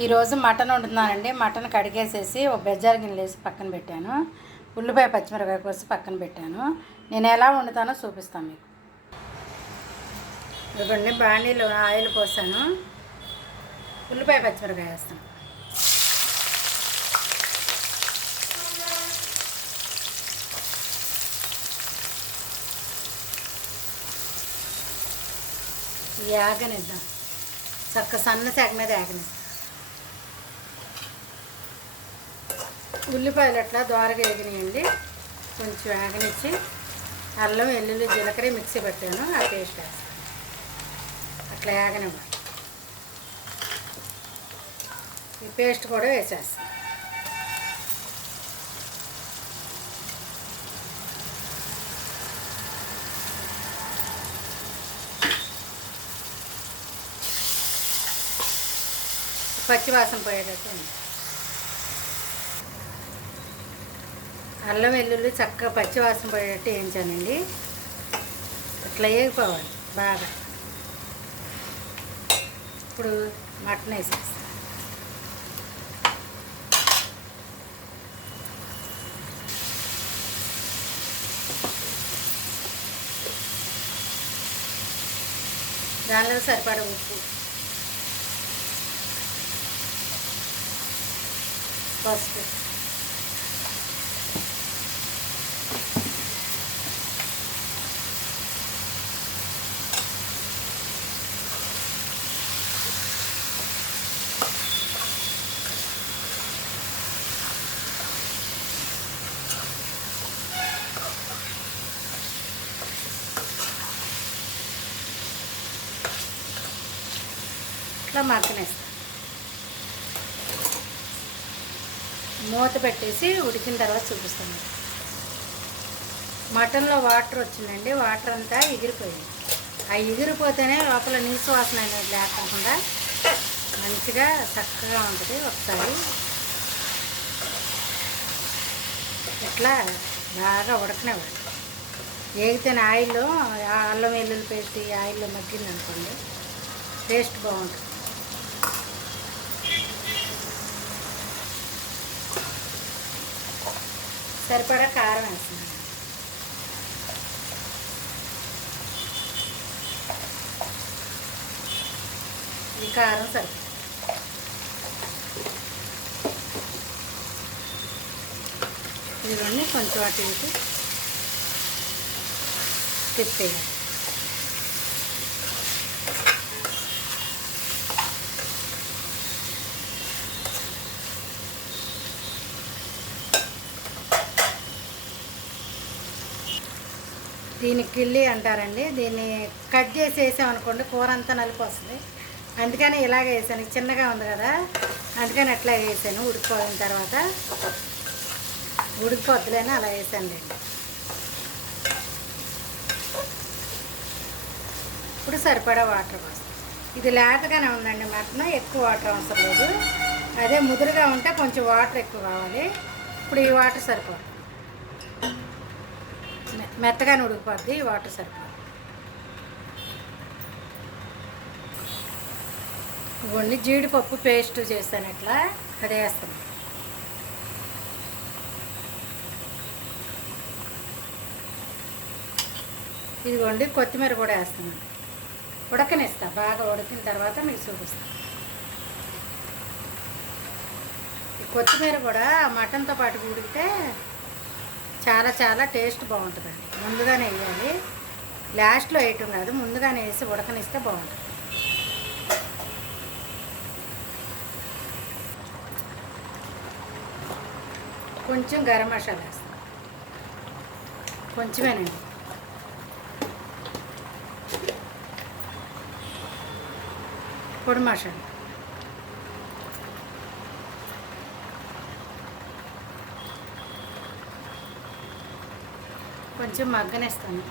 ఈరోజు mutton వండుతున్నానండి. Mutton కడిగేసేసి ఒక బెజ్జార్ గిన్నెలు వేసి పక్కన పెట్టాను. ఉల్లిపాయ పచ్చిమిరపకాయ కోసి పక్కన పెట్టాను. నేను ఎలా వండుతానో చూపిస్తాను మీకు. ఇదిగోండి బాండీలో ఆయిల్ పోసాను. ఉల్లిపాయ పచ్చిమిరపకాయ వేస్తాను. యాగనిద్దాం, చక్క సన్న శాఖ మీద యాగనిద్దాం. ఉల్లిపాయలు అట్లా దోరగా వేగినాయండి. కొంచెం వేగనిచ్చి అల్లం వెల్లుల్లి జీలకర్ర మిక్సీ పెట్టాను, ఆ పేస్ట్ వేస్తాను. అట్లా వేగనివ్వాలి. ఈ పేస్ట్ కూడా వేసేస్తాను. పచ్చివాసన పోయేటట్టు అల్లం వెల్లుల్లి చక్కగా పచ్చివాసన పోయేటట్టు వేయించానండి. ఇట్లా వేగిపోవాలి బాగా. ఇప్పుడు మటన్ వేసేస్తాను. దానిలో సరిపడా ఉప్పు, పసుపు, ఇట్లా మగ్గనేస్తాను. మూత పెట్టేసి ఉడికిన తర్వాత చూపిస్తాను. మటన్లో వాటర్ వచ్చిందండి. వాటర్ అంతా ఎగిరిపోయింది. ఆ ఎగిరిపోతేనే లోపల నీసు వాసన అనేది లేకుండా మంచిగా చక్కగా ఉంటుంది. ఒకసారి ఇట్లా బాగా ఉడకనివ్వండి. వేగితేనే ఆయిల్లో అల్లం వెల్లుల్లి పేస్ట్ ఈ ఆయిల్లో మగ్గింది అనుకోండి, టేస్ట్ బాగుంటుంది. సరిపడా కారం వేస్తున్నాను. ఈ కారం సరిపడా. ఇదిగోండి కొంచెం అటు ఇటు తిప్పేయాలి. దీన్ని కిల్లి అంటారండి. దీన్ని కట్ చేసి వేసామనుకోండి కూర అంతా నలిపి వస్తుంది. అందుకని ఇలాగ వేసాను. చిన్నగా ఉంది కదా, అందుకని అట్లా వేసాను. ఉడికిపోయిన తర్వాత ఉడికిపోద్దులేని అలా వేసాను. ఇప్పుడు సరిపడా వాటర్ పోస్తాను. ఇది లేతగానే ఉందండి మటన్, ఎక్కువ వాటర్ అవసరం లేదు. అదే ముదురుగా ఉంటే కొంచెం వాటర్ ఎక్కువ కావాలి. ఇప్పుడు ఈ వాటర్ సరిపోదు, మెత్తగానే ఉడికిపోద్ది. ఈ వాటర్ సరిపోదు. ఇవ్వండి జీడిపప్పు పేస్ట్ చేస్తాను ఇట్లా, అది వేస్తాను. ఇదిగోండి కొత్తిమీర కూడా వేస్తున్నాను. ఉడకనిస్తా. బాగా ఉడికిన తర్వాత మీకు చూపిస్తాను. ఈ కొత్తిమీర కూడా మటన్తో పాటు ఉడికితే చాలా చాలా టేస్ట్ బాగుంటుందండి. ముందుగానే వేయాలి, లాస్ట్లో వేయటం కాదు. ముందుగానే వేసి ఉడకనిస్తే బాగుంటుంది. కొంచెం గరం మసాలా వేస్తాను, కొంచెమేనండి. పొడి మసాలా, కొంచెం మగ్గనేస్తాను.